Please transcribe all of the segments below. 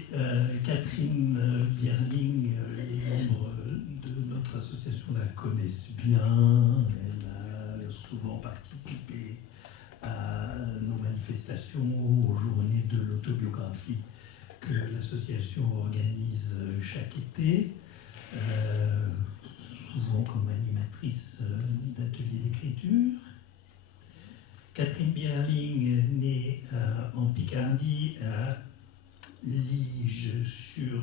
Et Catherine Bierling, les membres de notre association la connaissent bien. Elle a souvent participé à nos manifestations, aux journées de l'autobiographie que l'association organise chaque été, souvent comme animatrice d'ateliers d'écriture. Catherine Bierling, née en Picardie, à Liege, sur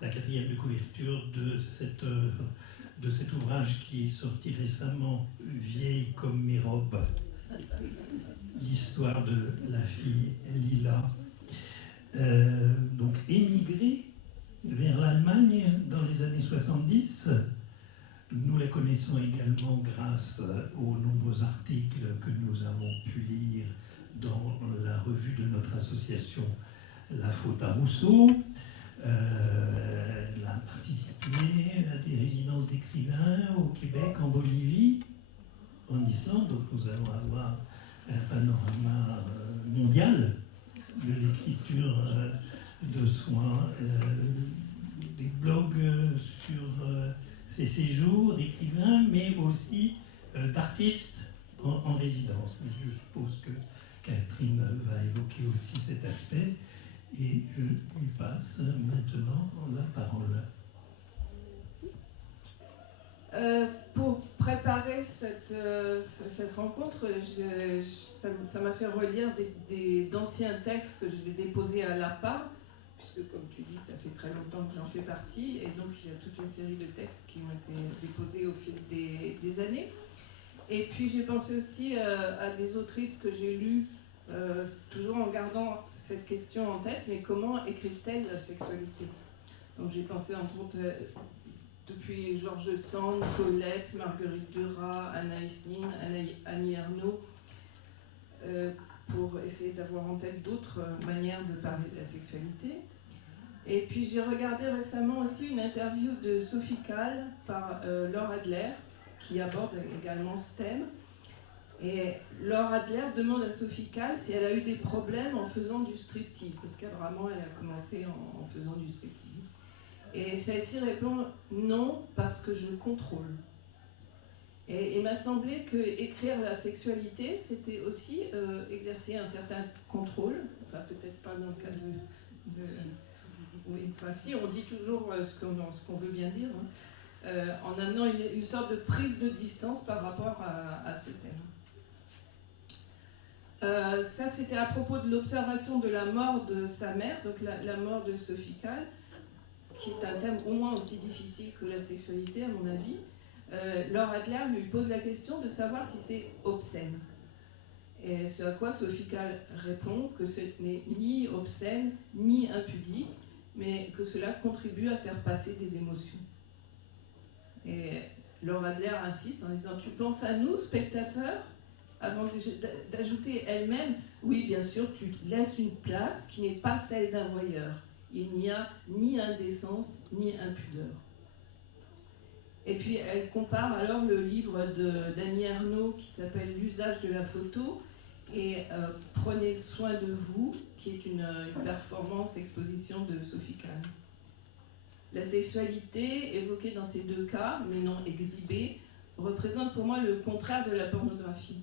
la 4e de couverture de cet ouvrage qui est sorti récemment, Vieille comme mes robes, l'histoire de la fille Lila. Donc émigrée vers l'Allemagne dans les années 70. Nous la connaissons également grâce aux nombreux articles que nous avons pu lire dans la revue de notre association La Faute à Rousseau. Elle a participé à des résidences d'écrivains au Québec, en Bolivie, en Islande. Donc nous allons avoir un panorama mondial de l'écriture de soi, des blogs sur ses séjours d'écrivains, mais aussi d'artistes en résidence. Je suppose que Catherine va évoquer aussi cet aspect, et je lui passe maintenant la parole. Pour préparer cette rencontre, ça m'a fait relire d'anciens textes que j'ai déposés à l'APA, puisque comme tu dis, ça fait très longtemps que j'en fais partie, et donc il y a toute une série de textes qui ont été déposés au fil des années. Et puis j'ai pensé aussi à des autrices que j'ai lues, toujours en gardant cette question en tête, mais comment écrivent-elles la sexualité? Donc j'ai pensé entre autres depuis George Sand, Colette, Marguerite Duras, Anaïs Nin, Annie Ernaux, pour essayer d'avoir en tête d'autres manières de parler de la sexualité. Et puis j'ai regardé récemment aussi une interview de Sophie Calle par Laure Adler, qui aborde également ce thème. Et Laure Adler demande à Sophie Calle si elle a eu des problèmes en faisant du striptease, parce qu'apparemment elle a commencé en faisant du striptease. Et celle-ci répond non, parce que je contrôle. Et il m'a semblé que écrire la sexualité, c'était aussi exercer un certain contrôle, enfin peut-être pas dans le cas de oui, enfin si, on dit toujours ce qu'on veut bien dire, hein, en amenant une sorte de prise de distance par rapport à ce thème. Ça, c'était à propos de l'observation de la mort de sa mère, donc la mort de Sophie Calle, qui est un thème au moins aussi difficile que la sexualité, à mon avis. Laure Adler lui pose la question de savoir si c'est obscène. Et ce à quoi Sophie Calle répond que ce n'est ni obscène, ni impudique, mais que cela contribue à faire passer des émotions. Et Laure Adler insiste en disant « Tu penses à nous, spectateurs ?» avant d'ajouter elle-même « Oui, bien sûr, tu laisses une place qui n'est pas celle d'un voyeur. Il n'y a ni indécence, ni impudeur. » Et puis elle compare alors le livre d'Annie Ernaux qui s'appelle « L'usage de la photo » et « Prenez soin de vous » qui est une performance exposition de Sophie Calle. La sexualité, évoquée dans ces deux cas, mais non exhibée, représente pour moi le contraire de la pornographie.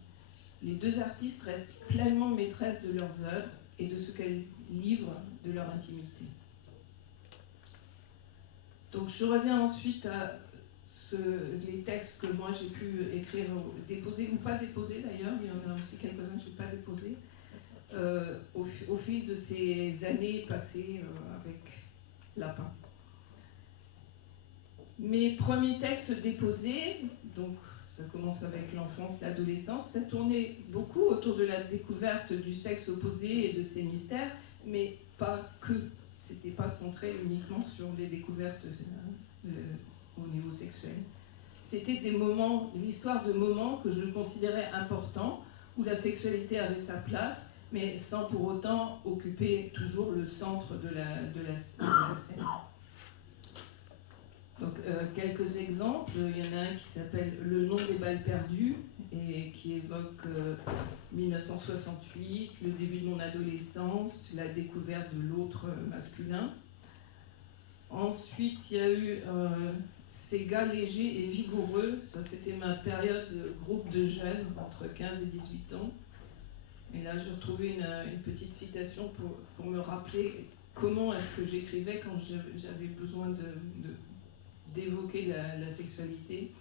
Les deux artistes restent pleinement maîtresses de leurs œuvres et de ce qu'elles livrent de leur intimité. Donc je reviens ensuite à les textes que moi j'ai pu écrire, déposer ou pas déposer d'ailleurs, il y en a aussi quelques-uns que je n'ai pas déposés, au fil de ces années passées avec Lapin. Mes premiers textes déposés, donc ça commence avec l'enfance, l'adolescence, ça tournait beaucoup autour de la découverte du sexe opposé et de ses mystères, mais pas que. C'était pas centré uniquement sur les découvertes au niveau sexuel. C'était des moments, l'histoire de moments que je considérais importants, où la sexualité avait sa place, mais sans pour autant occuper toujours le centre de la scène. Donc quelques exemples, il y en a un qui s'appelle « Le nom des balles perdues », et qui évoque 1968, le début de mon adolescence, la découverte de l'autre masculin. Ensuite, il y a eu Ces gars légers et vigoureux. Ça, c'était ma période de groupe de jeunes entre 15 et 18 ans. Et là, j'ai retrouvé une petite citation pour me rappeler comment est-ce que j'écrivais quand j'avais besoin d'évoquer la sexualité.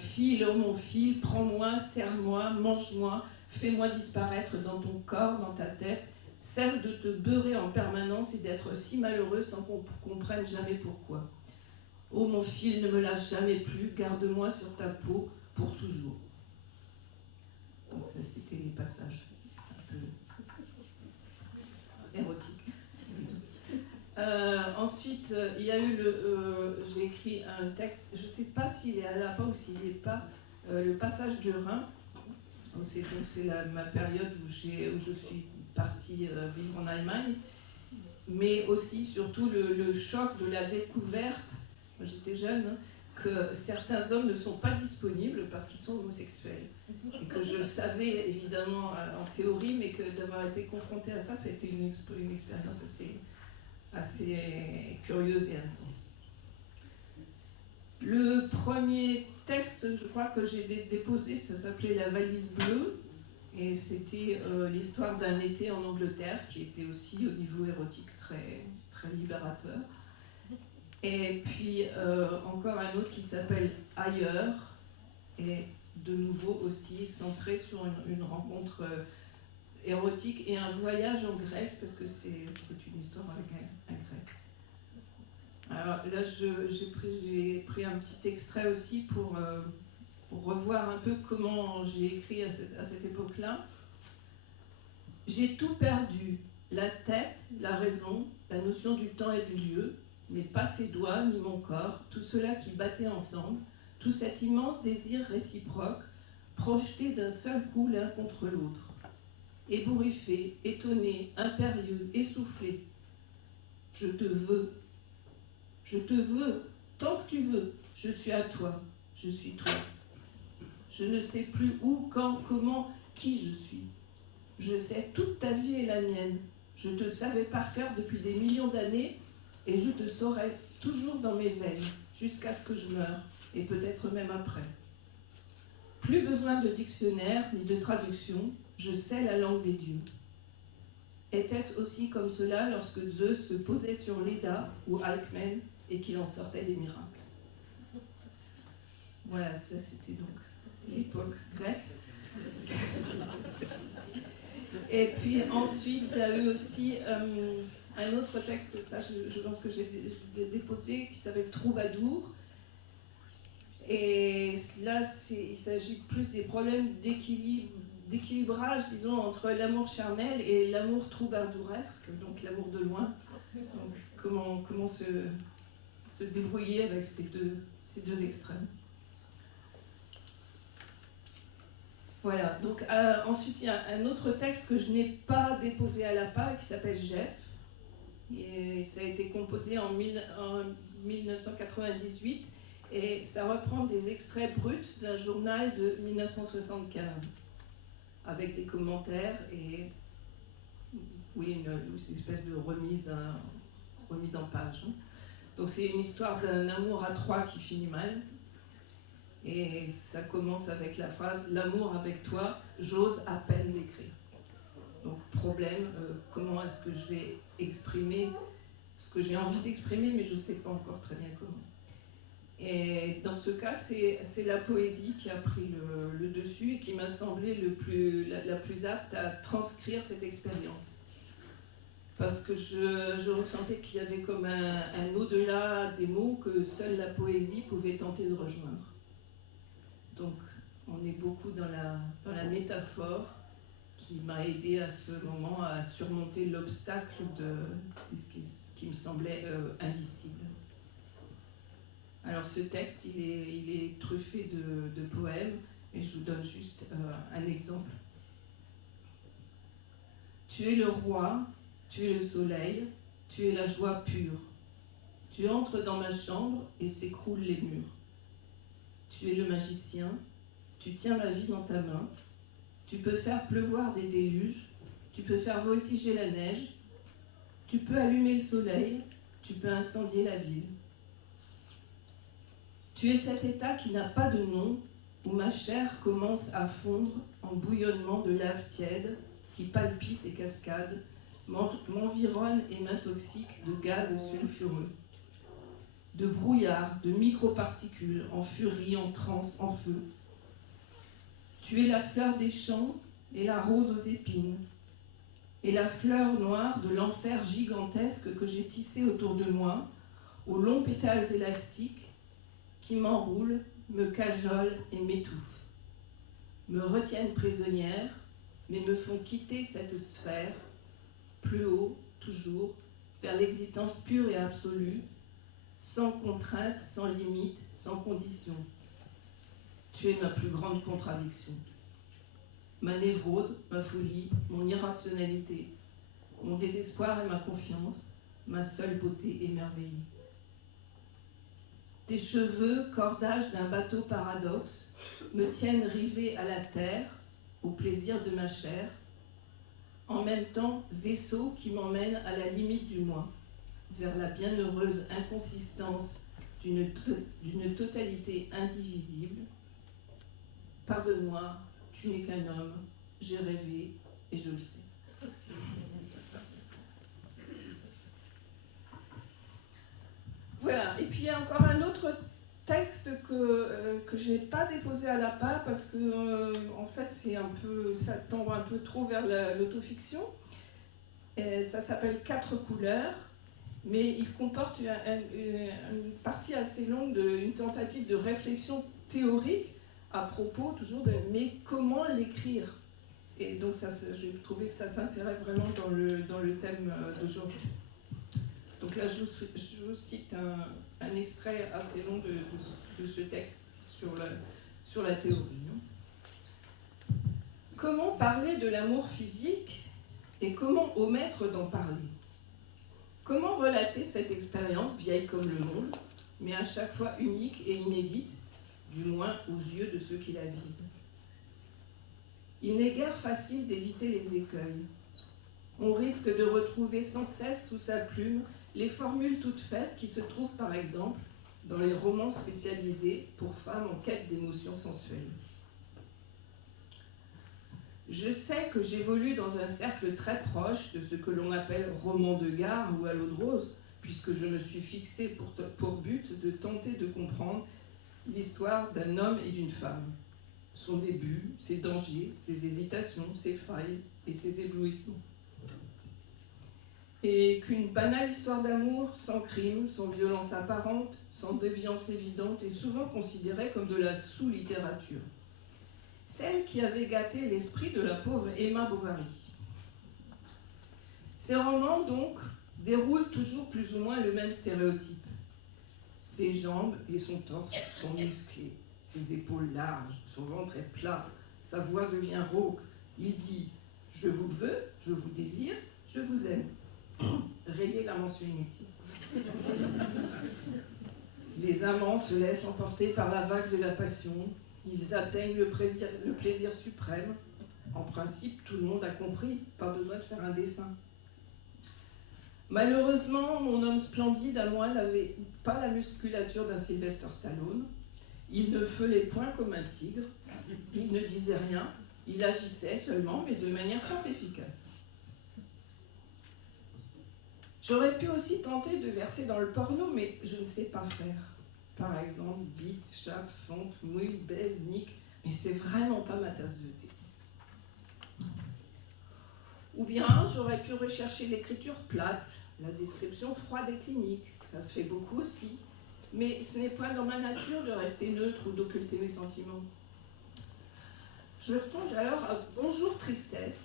File, oh mon fil, prends-moi, serre-moi, mange-moi, fais-moi disparaître dans ton corps, dans ta tête. Cesse de te beurrer en permanence et d'être si malheureux sans qu'on comprenne jamais pourquoi. Oh mon fil, ne me lâche jamais plus, garde-moi sur ta peau pour toujours. Donc ça, c'était les passages un peu érotiques. Ensuite, il y a eu j'ai écrit un texte, je ne sais pas s'il est à la fin ou s'il n'est pas, le passage du Rhin. Donc c'est ma période où je suis partie vivre en Allemagne, mais aussi surtout le choc de la découverte, j'étais jeune, hein, que certains hommes ne sont pas disponibles parce qu'ils sont homosexuels. Et que je savais évidemment en théorie, mais que d'avoir été confrontée à ça, ça a été une expérience assez curieuse et intense. Le premier texte, je crois que j'ai déposé, ça s'appelait La valise bleue, et c'était l'histoire d'un été en Angleterre qui était aussi au niveau érotique très, très libérateur. Et puis encore un autre qui s'appelle Ailleurs, et de nouveau aussi centré sur une rencontre érotique et un voyage en Grèce, parce que c'est une histoire avec un grec. Alors là, j'ai pris un petit extrait aussi pour revoir un peu comment j'ai écrit à cette époque-là. J'ai tout perdu, la tête, la raison, la notion du temps et du lieu, mais pas ses doigts ni mon corps, tout cela qui battait ensemble, tout cet immense désir réciproque, projeté d'un seul coup l'un contre l'autre. Ébouriffé, étonné, impérieux, essoufflé. Je te veux, tant que tu veux, je suis à toi, je suis toi. Je ne sais plus où, quand, comment, qui je suis. Je sais toute ta vie est la mienne. Je te savais par cœur depuis des millions d'années et je te saurai toujours dans mes veines, jusqu'à ce que je meure, et peut-être même après. Plus besoin de dictionnaire ni de traduction, je sais la langue des dieux. Était-ce aussi comme cela lorsque Zeus se posait sur Léda ou Alcmène et qu'il en sortait des miracles? Voilà, ça c'était donc l'époque grecque. Et puis ensuite, il y a eu aussi un autre texte, ça je pense que j'ai déposé, qui s'appelle Troubadour. Et là, il s'agit plus des problèmes d'équilibrage, disons, entre l'amour charnel et l'amour troubadouresque, donc l'amour de loin. Donc, comment se débrouiller avec ces deux extrêmes. Voilà, donc ensuite il y a un autre texte que je n'ai pas déposé à la PA qui s'appelle Jeff. Et ça a été composé en 1998 et ça reprend des extraits bruts d'un journal de 1975 avec des commentaires et oui, une espèce de remise en page. Donc c'est une histoire d'un amour à trois qui finit mal. Et ça commence avec la phrase « L'amour avec toi, j'ose à peine l'écrire ». Donc problème, comment est-ce que je vais exprimer ce que j'ai envie d'exprimer, mais je ne sais pas encore très bien comment. Et dans ce cas, c'est la poésie qui a pris le dessus et qui m'a semblé la plus apte à transcrire cette expérience. Parce que je ressentais qu'il y avait comme un au-delà des mots que seule la poésie pouvait tenter de rejoindre. Donc, on est beaucoup dans la métaphore qui m'a aidé à ce moment à surmonter l'obstacle de ce qui me semblait indicible. Alors, ce texte, il est truffé de poèmes, et je vous donne juste un exemple. Tu es le roi, tu es le soleil, tu es la joie pure. Tu entres dans ma chambre et s'écroulent les murs. Tu es le magicien, Tu tiens la vie dans ta main. Tu peux faire pleuvoir des déluges. Tu peux faire voltiger la neige. Tu peux allumer le soleil. Tu peux incendier la ville. Tu es cet état qui n'a pas de nom, où ma chair commence à fondre en bouillonnement de lave tiède qui palpite et cascade, m'environne et m'intoxique de gaz sulfureux, de brouillard, de microparticules, en furie, en transe, en feu. Tu es la fleur des champs et la rose aux épines, et la fleur noire de l'enfer gigantesque que j'ai tissé autour de moi, aux longs pétales élastiques qui m'enroulent, me cajolent et m'étouffent, me retiennent prisonnière, mais me font quitter cette sphère, plus haut, toujours, vers l'existence pure et absolue, sans contrainte, sans limite, sans condition. Tu es ma plus grande contradiction. Ma névrose, ma folie, mon irrationalité, mon désespoir et ma confiance, ma seule beauté émerveillée. Tes cheveux, cordage d'un bateau paradoxe, me tiennent rivée à la terre, au plaisir de ma chair, en même temps vaisseau qui m'emmène à la limite du moi, vers la bienheureuse inconsistance d'une totalité indivisible. Pardonne-moi, tu n'es qu'un homme, j'ai rêvé et je le sais. Voilà, et puis il y a encore un autre texte que je n'ai pas déposé à la part parce que en fait ça tend un peu trop vers l'autofiction. Ça s'appelle 4 couleurs, mais il comporte une partie assez longue d'une tentative de réflexion théorique à propos toujours de mais comment l'écrire. Et donc j'ai trouvé que ça s'insérait vraiment dans le thème d'aujourd'hui. Donc là, je vous cite un extrait assez long de ce texte sur la théorie. Comment parler de l'amour physique et comment omettre d'en parler? Comment relater cette expérience vieille comme le monde, mais à chaque fois unique et inédite, du moins aux yeux de ceux qui la vivent? Il n'est guère facile d'éviter les écueils. On risque de retrouver sans cesse sous sa plume les formules toutes faites qui se trouvent par exemple dans les romans spécialisés pour femmes en quête d'émotions sensuelles. Je sais que j'évolue dans un cercle très proche de ce que l'on appelle roman de gare ou à l'eau de rose, puisque je me suis fixé pour but de tenter de comprendre l'histoire d'un homme et d'une femme, son début, ses dangers, ses hésitations, ses failles et ses éblouissements. Et qu'une banale histoire d'amour, sans crime, sans violence apparente, sans déviance évidente, est souvent considérée comme de la sous-littérature. Celle qui avait gâté l'esprit de la pauvre Emma Bovary. Ces romans, donc, déroulent toujours plus ou moins le même stéréotype. Ses jambes et son torse sont musclés, ses épaules larges, son ventre est plat, sa voix devient rauque. Il dit « Je vous veux, je vous désire, je vous aime ». Rayez la mention inutile. Les amants se laissent emporter par la vague de la passion. Ils atteignent le plaisir suprême. En principe, tout le monde a compris, pas besoin de faire un dessin. Malheureusement, mon homme splendide à moi n'avait pas la musculature d'un Sylvester Stallone. Il ne feulait point comme un tigre. Il ne disait rien. Il agissait seulement, mais de manière fort efficace. J'aurais pu aussi tenter de verser dans le porno, mais je ne sais pas faire. Par exemple, bite, chatte, fonte, mouille, baise, nique, mais c'est vraiment pas ma tasse de thé. Ou bien, j'aurais pu rechercher l'écriture plate, la description froide et clinique, ça se fait beaucoup aussi, mais ce n'est pas dans ma nature de rester neutre ou d'occulter mes sentiments. Je songe alors à Bonjour Tristesse,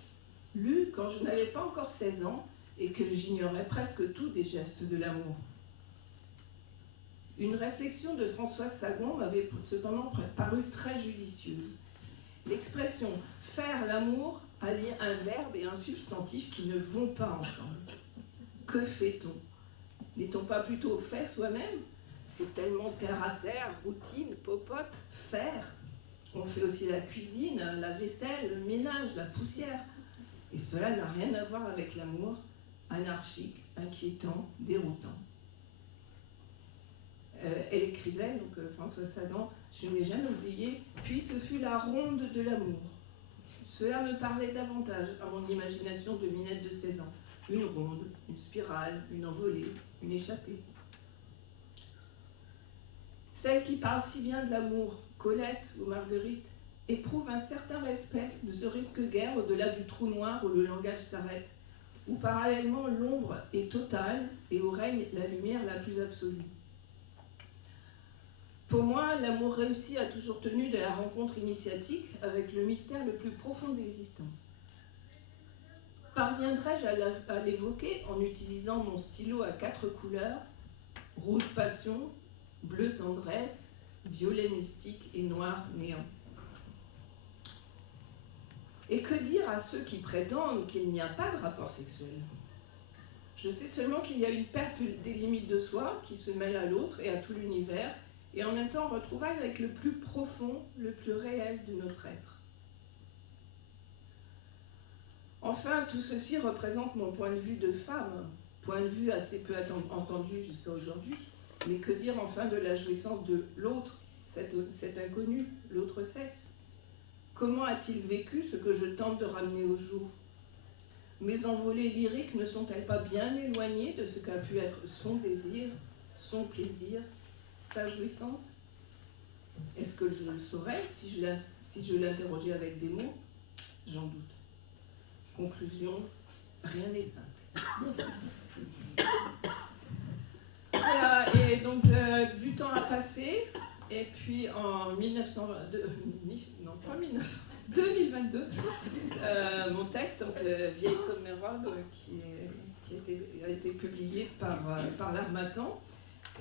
lu quand je n'avais pas encore 16 ans, et que j'ignorais presque tout des gestes de l'amour. Une réflexion de Françoise Sagan m'avait cependant paru très judicieuse. L'expression « faire l'amour » allie un verbe et un substantif qui ne vont pas ensemble. Que fait-on? N'est-on pas plutôt fait soi-même? C'est tellement terre à terre, routine, popote, faire. On fait aussi la cuisine, la vaisselle, le ménage, la poussière. Et cela n'a rien à voir avec l'amour anarchique, inquiétant, déroutant. Elle écrivait, donc Françoise Sagan, je n'ai jamais oublié, puis ce fut la ronde de l'amour. Cela me parlait davantage à mon imagination de minette de 16 ans. Une ronde, une spirale, une envolée, une échappée. Celle qui parle si bien de l'amour, Colette ou Marguerite, éprouve un certain respect, ne se risque guère au-delà du trou noir où le langage s'arrête, où parallèlement l'ombre est totale et où règne la lumière la plus absolue. Pour moi, l'amour réussi a toujours tenu de la rencontre initiatique avec le mystère le plus profond de l'existence. Parviendrai-je à l'évoquer en utilisant mon stylo à 4 couleurs, rouge passion, bleu tendresse, violet mystique et noir néant? Et que dire à ceux qui prétendent qu'il n'y a pas de rapport sexuel? Je sais seulement qu'il y a une perte des limites de soi qui se mêle à l'autre et à tout l'univers, et en même temps retrouvaille avec le plus profond, le plus réel de notre être. Enfin, tout ceci représente mon point de vue de femme, point de vue assez peu entendu jusqu'à aujourd'hui, mais que dire enfin de la jouissance de l'autre, cet inconnu, l'autre sexe? Comment a-t-il vécu ce que je tente de ramener au jour? Mes envolées lyriques ne sont-elles pas bien éloignées de ce qu'a pu être son désir, son plaisir, sa jouissance? Est-ce que je le saurais si je l'interrogeais avec des mots? J'en doute. Conclusion, rien n'est simple. Voilà, et donc du temps a passé, et puis en 2022, mon texte, donc Vieille comme mes robes, qui a été publié par l'Harmattan.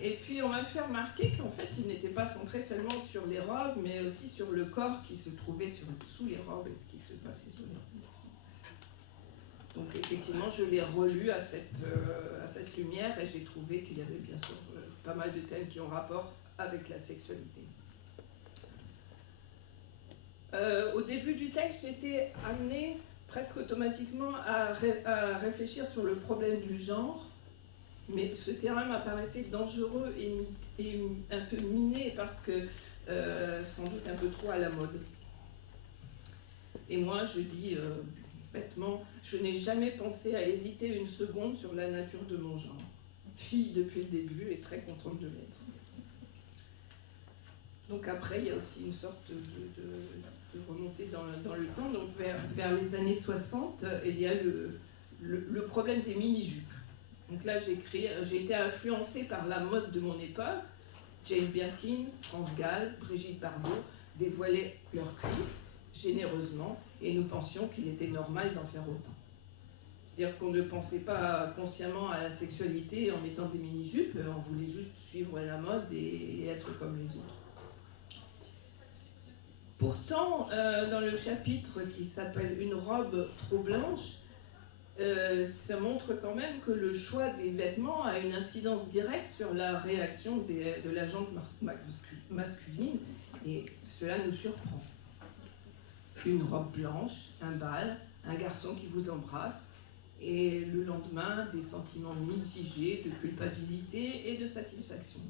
Et puis on m'a fait remarquer qu'en fait il n'était pas centré seulement sur les robes, mais aussi sur le corps qui se trouvait sous les robes et ce qui se passait sous les robes. Donc effectivement je l'ai relu à cette lumière et j'ai trouvé qu'il y avait bien sûr pas mal de thèmes qui ont rapport avec la sexualité. Au début du texte, j'étais amenée presque automatiquement à réfléchir sur le problème du genre, mais ce terrain m'apparaissait dangereux et un peu miné parce que sans doute un peu trop à la mode. Et moi, je dis bêtement, je n'ai jamais pensé à hésiter une seconde sur la nature de mon genre. Fille depuis le début et très contente de l'être. Donc après, il y a aussi une sorte de remontée dans le temps. Donc vers les années 60, il y a le problème des mini-jupes. Donc là, j'ai été influencée par la mode de mon époque. Jane Birkin, France Gall, Brigitte Bardot dévoilaient leurs cuisses généreusement et nous pensions qu'il était normal d'en faire autant. C'est-à-dire qu'on ne pensait pas consciemment à la sexualité en mettant des mini-jupes, on voulait juste suivre la mode et être comme les autres. Pourtant, dans le chapitre qui s'appelle « Une robe trop blanche », ça montre quand même que le choix des vêtements a une incidence directe sur la réaction de la jante masculine, et cela nous surprend. Une robe blanche, un bal, un garçon qui vous embrasse, et le lendemain, des sentiments mitigés de culpabilité et de satisfaction.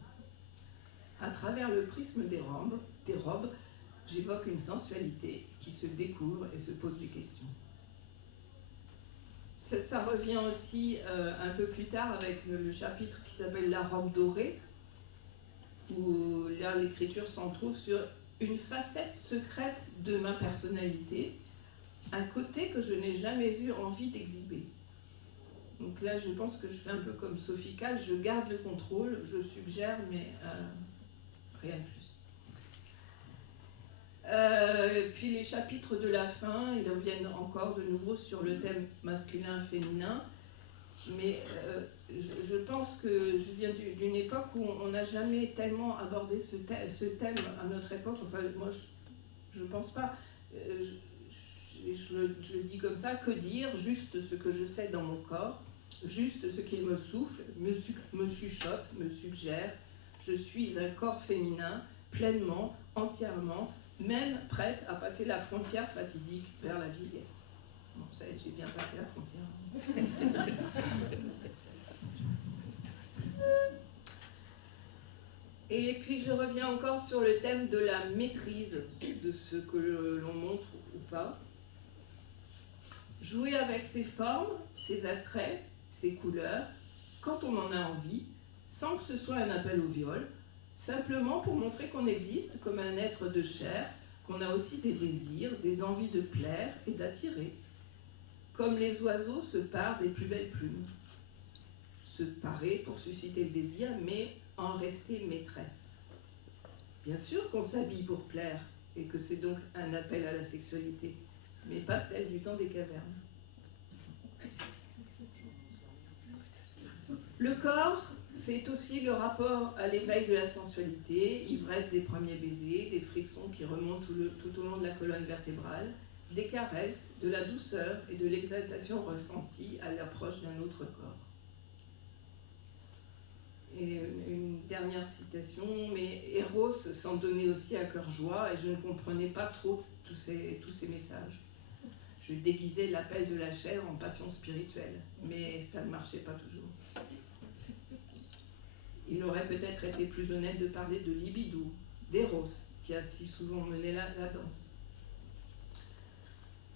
À travers le prisme des robes, j'évoque une sensualité qui se découvre et se pose des questions. Ça revient aussi un peu plus tard avec le chapitre qui s'appelle « La robe dorée », où là l'écriture s'en trouve sur une facette secrète de ma personnalité, un côté que je n'ai jamais eu envie d'exhiber. Donc là, je pense que je fais un peu comme Sophie Calle, je garde le contrôle, je suggère, mais rien de plus. Puis les chapitres de la fin, ils reviennent encore de nouveau sur le thème masculin-féminin, mais je pense que je viens d'une époque où on n'a jamais tellement abordé ce thème à notre époque. Enfin, moi, je ne pense pas, je le dis comme ça, que dire, juste ce que je sais dans mon corps, juste ce qu'il me souffle, me chuchote, me suggère. Je suis un corps féminin, pleinement, entièrement, même prête à passer la frontière fatidique vers la vieillesse. Bon, ça y est, j'ai bien passé la frontière. Et puis je reviens encore sur le thème de la maîtrise de ce que l'on montre ou pas. Jouer avec ses formes, ses attraits, ses couleurs, quand on en a envie, sans que ce soit un appel au viol, simplement pour montrer qu'on existe comme un être de chair, qu'on a aussi des désirs, des envies de plaire et d'attirer, comme les oiseaux se parent des plus belles plumes. Se parer pour susciter le désir, mais en rester maîtresse. Bien sûr qu'on s'habille pour plaire, et que c'est donc un appel à la sexualité, mais pas celle du temps des cavernes. Le corps, c'est aussi le rapport à l'éveil de la sensualité, ivresse des premiers baisers, des frissons qui remontent tout au long de la colonne vertébrale, des caresses, de la douceur et de l'exaltation ressentie à l'approche d'un autre corps. Et une dernière citation, mais Eros s'en donnait aussi à cœur joie et je ne comprenais pas trop tous ces messages. Je déguisais l'appel de la chair en passion spirituelle, mais ça ne marchait pas toujours. Il aurait peut-être été plus honnête de parler de libido, d'Eros, qui a si souvent mené la danse.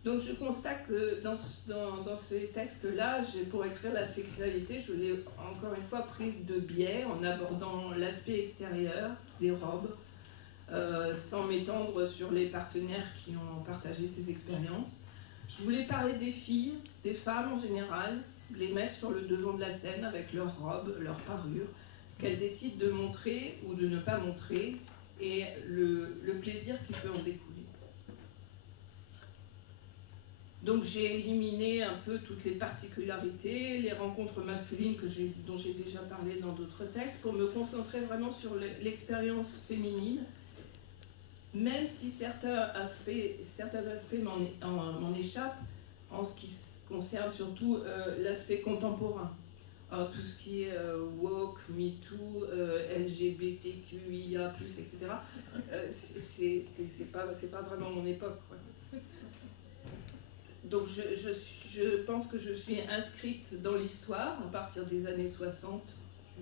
Donc je constate que dans ces textes-là, pour écrire la sexualité, je l'ai encore une fois prise de biais en abordant l'aspect extérieur des robes, sans m'étendre sur les partenaires qui ont partagé ces expériences. Je voulais parler des filles, des femmes en général, les mettre sur le devant de la scène avec leurs robes, leurs parures, ce qu'elles décident de montrer ou de ne pas montrer, et le plaisir qui peut en découler. Donc j'ai éliminé un peu toutes les particularités, les rencontres masculines dont j'ai déjà parlé dans d'autres textes, pour me concentrer vraiment sur l'expérience féminine, même si certains aspects m'en échappent, en ce qui concerne surtout l'aspect contemporain. Alors, tout ce qui est woke, MeToo, LGBTQIA+, etc., c'est pas vraiment mon époque, quoi. Donc je pense que je suis inscrite dans l'histoire à partir des années 60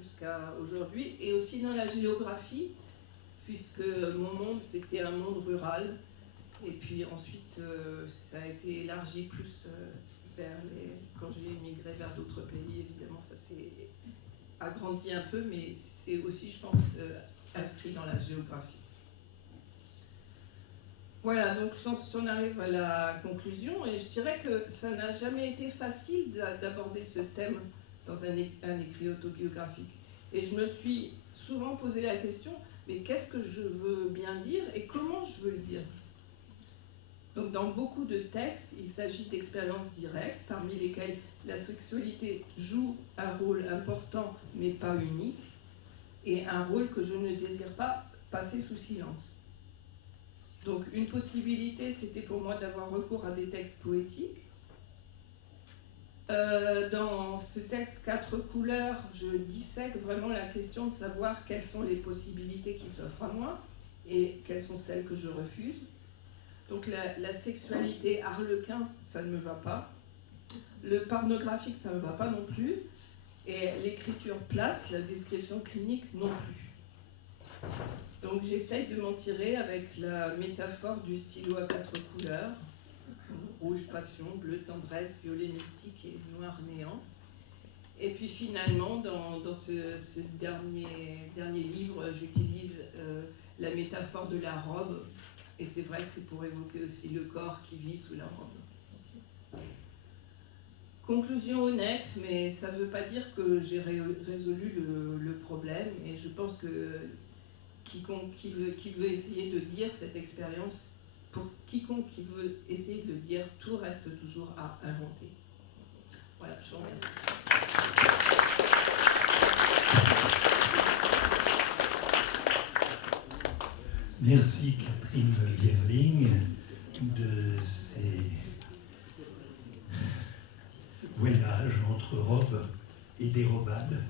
jusqu'à aujourd'hui, et aussi dans la géographie, puisque mon monde c'était un monde rural, et puis ensuite ça a été élargi plus quand j'ai émigré vers d'autres pays, évidemment ça s'est agrandi un peu, mais c'est aussi, je pense, inscrit dans la géographie. Voilà, donc j'en arrive à la conclusion, et je dirais que ça n'a jamais été facile d'aborder ce thème dans un écrit autobiographique. Et je me suis souvent posé la question, mais qu'est-ce que je veux bien dire et comment je veux le dire ? Donc dans beaucoup de textes, il s'agit d'expériences directes, parmi lesquelles la sexualité joue un rôle important, mais pas unique, et un rôle que je ne désire pas passer sous silence. Donc une possibilité, c'était pour moi d'avoir recours à des textes poétiques. Dans ce texte 4 couleurs, je dissèque vraiment la question de savoir quelles sont les possibilités qui s'offrent à moi et quelles sont celles que je refuse. Donc la sexualité harlequin, ça ne me va pas. Le pornographique, ça ne me va pas non plus. Et l'écriture plate, la description clinique non plus. Donc j'essaye de m'en tirer avec la métaphore du stylo à 4 couleurs, rouge passion, bleu tendresse, violet mystique et noir néant. Et puis finalement, dans ce dernier livre, j'utilise la métaphore de la robe, et c'est vrai que c'est pour évoquer aussi le corps qui vit sous la robe. Conclusion honnête, mais ça ne veut pas dire que j'ai résolu le problème, et je pense que quiconque qui veut essayer de dire cette expérience, pour quiconque qui veut essayer de le dire, tout reste toujours à inventer. Voilà, je vous remercie. Merci Catherine Bierling de ces voyages entre robes et dérobades.